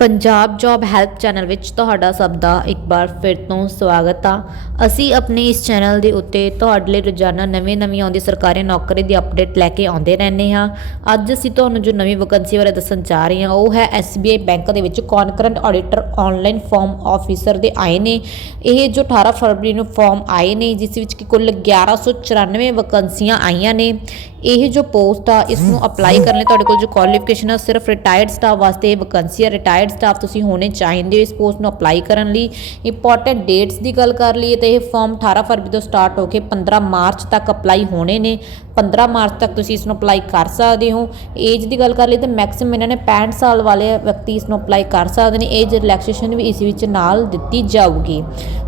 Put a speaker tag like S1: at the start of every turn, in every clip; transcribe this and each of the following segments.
S1: Punjab job help channel ਵਿੱਚ ਤੁਹਾਡਾ ਸਭ ਦਾ ਇੱਕ ਵਾਰ ਫਿਰ ਤੋਂ ਸਵਾਗਤ ਆ। ਅਸੀਂ ਆਪਣੇ ਇਸ ਚੈਨਲ ਦੇ ਉੱਤੇ ਤੁਹਾਡੇ ਲਈ ਰੋਜ਼ਾਨਾ ਨਵੀਂ-ਨਵੀਂ ਆਉਂਦੀ ਸਰਕਾਰੀ ਨੌਕਰੀ ਦੀ ਅਪਡੇਟ ਲੈ ਕੇ ਆਉਂਦੇ ਰਹਿੰਦੇ ਹਾਂ। ਅੱਜ ਅਸੀਂ ਤੁਹਾਨੂੰ ਜੋ ਨਵੀਂ ਵੈਕੰਸੀ ਬਾਰੇ ਦੱਸਣ ਜਾ ਰਹੇ ਹਾਂ ਉਹ ਹੈ SBI ਬੈਂਕ ਦੇ ਵਿੱਚ concurrent auditor online form officer ਦੇ ਆਏ ਨੇ। ਇਹ ਜੋ 18 ਫਰਵਰੀ ਨੂੰ ਫਾਰਮ ਆਏ ਨੇ ਜਿਸ ਵਿੱਚ ਕਿ ਕੁੱਲ 1194 ਵੈਕੰਸੀਆਂ ਆਈਆਂ ਨੇ। ਇਹ ਜੋ ਪੋਸਟ ਆ ਇਸ ਨੂੰ ਅਪਲਾਈ ਕਰਨ ਲਈ ਤੁਹਾਡੇ ਕੋਲ ਜੋ ਕੁਆਲੀਫਿਕੇਸ਼ਨ ਆ ਸਿਰਫ ਰਿਟਾਇਰਡ ਸਟਾਫ ਵਾਸਤੇ ਇਹ ਵੈਕੰਸੀ ਹੈ ਰਿਟਾਇਰਡ ਸਟਾਫ ਤੁਸੀਂ ਹੋਣੇ ਚਾਹੀਦੇ ਹੋ ਇਸ ਪੋਸਟ ਨੂੰ ਅਪਲਾਈ ਕਰਨ ਲਈ। ਇੰਪੋਰਟੈਂਟ ਡੇਟਸ ਦੀ ਗੱਲ ਕਰ ਲਈਏ ਤਾਂ ਇਹ ਫਾਰਮ 18 ਫਰਵਰੀ ਤੋਂ ਸਟਾਰਟ ਹੋ ਕੇ 15 ਮਾਰਚ ਤੱਕ ਅਪਲਾਈ ਹੋਣੇ ਨੇ। 15 ਮਾਰਚ ਤੱਕ ਤੁਸੀਂ ਇਸ ਨੂੰ ਅਪਲਾਈ ਕਰ ਸਕਦੇ ਹੋ। ਏਜ ਦੀ ਗੱਲ ਕਰ ਲਈ ਤਾਂ ਮੈਕਸਿਮਮ ਇਹਨਾਂ ਨੇ 65 ਸਾਲ ਵਾਲੇ ਵਿਅਕਤੀ ਇਸ ਨੂੰ ਅਪਲਾਈ ਕਰ ਸਕਦੇ ਨੇ। ਏਜ ਰਿਲੈਕਸੇਸ਼ਨ ਵੀ ਇਸ ਵਿੱਚ ਨਾਲ ਦਿੱਤੀ ਜਾਊਗੀ।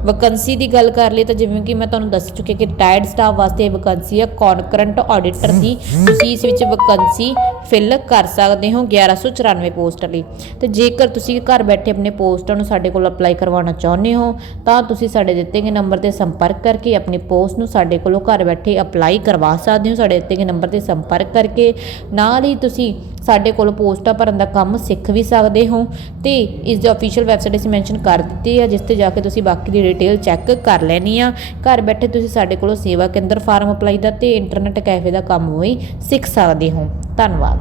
S1: ਵੈਕੈਂਸੀ ਦੀ ਗੱਲ ਕਰ ਲਈ ਤਾਂ ਜਿਵੇਂ ਕਿ ਮੈਂ ਤੁਹਾਨੂੰ ਦੱਸ ਚੁੱਕਿਆ ਕਿ ਰਿਟਾਇਰਡ ਸਟਾਫ ਵਾਸਤੇ ਇਹ ਵੈਕੰਸੀ ਹੈ। ਕੌਨਕਰੈਂਟ ਆਡੀਟਰ ਦੀ। ਤੁਸੀਂ ਇਸ ਵਿੱਚ ਵੈਕੈਂਸੀ ਫਿਲ ਕਰ ਸਕਦੇ ਹੋ 1194 ਪੋਸਟ ਲਈ ਤੇ ਜੇਕਰ ਤੁਸੀਂ ਘਰ ਬੈਠੇ ਆਪਣੇ ਪੋਸਟਾਂ ਨੂੰ ਸਾਡੇ ਕੋਲ ਅਪਲਾਈ ਕਰਵਾਉਣਾ ਚਾਹੁੰਦੇ ਹੋ, ਤਾਂ ਤੁਸੀਂ ਸਾਡੇ ਦਿੱਤੇ ਗਏ ਨੰਬਰ ਤੇ ਸੰਪਰਕ ਕਰਕੇ ਆਪਣੀ ਪੋਸਟ ਨੂੰ ਸਾਡੇ ਕੋਲੋਂ ਘਰ ਬੈਠੇ ਅਪਲਾਈ ਕਰਵਾ ਸਕਦੇ ਹੋ, ਸਾਡੇ ਦਿੱਤੇ ਗਏ ਨੰਬਰ ਤੇ ਸੰਪਰਕ ਕਰਕੇ। ਨਾਲ ਹੀ ਤੁਸੀਂ ਸਾਡੇ ਕੋਲ ਪੋਸਟਾਂ ਭਰਨ ਦਾ ਕੰਮ ਸਿੱਖ ਵੀ ਸਕਦੇ ਹੋ ਤੇ ਇਸ ਦੀ ਅਫੀਸ਼ੀਅਲ ਵੈਬਸਾਈਟ ਅਸੀਂ ਮੈਂਸ਼ਨ ਕਰ ਦਿੱਤੀ ਹੈ, ਜਿਸ ਤੇ ਜਾ ਕੇ ਤੁਸੀਂ ਬਾਕੀ ਦੀ ਡਿਟੇਲ ਚੈੱਕ ਕਰ ਲੈਣੀ ਆ। ਘਰ ਬੈਠੇ ਤੁਸੀਂ ਸਾਡੇ ਕੋਲੋਂ ਸੇਵਾ ਕੇਂਦਰ ਫਾਰਮ ਅਪਲਾਈ ਦਾ ਤੇ ਇੰਟਰਨੈਟ ਕੈਫੇ ਦਾ ਕੰਮ ਵੀ ਸਿੱਖ ਸਕਦੇ ਹੋ। ਧੰਨਵਾਦ।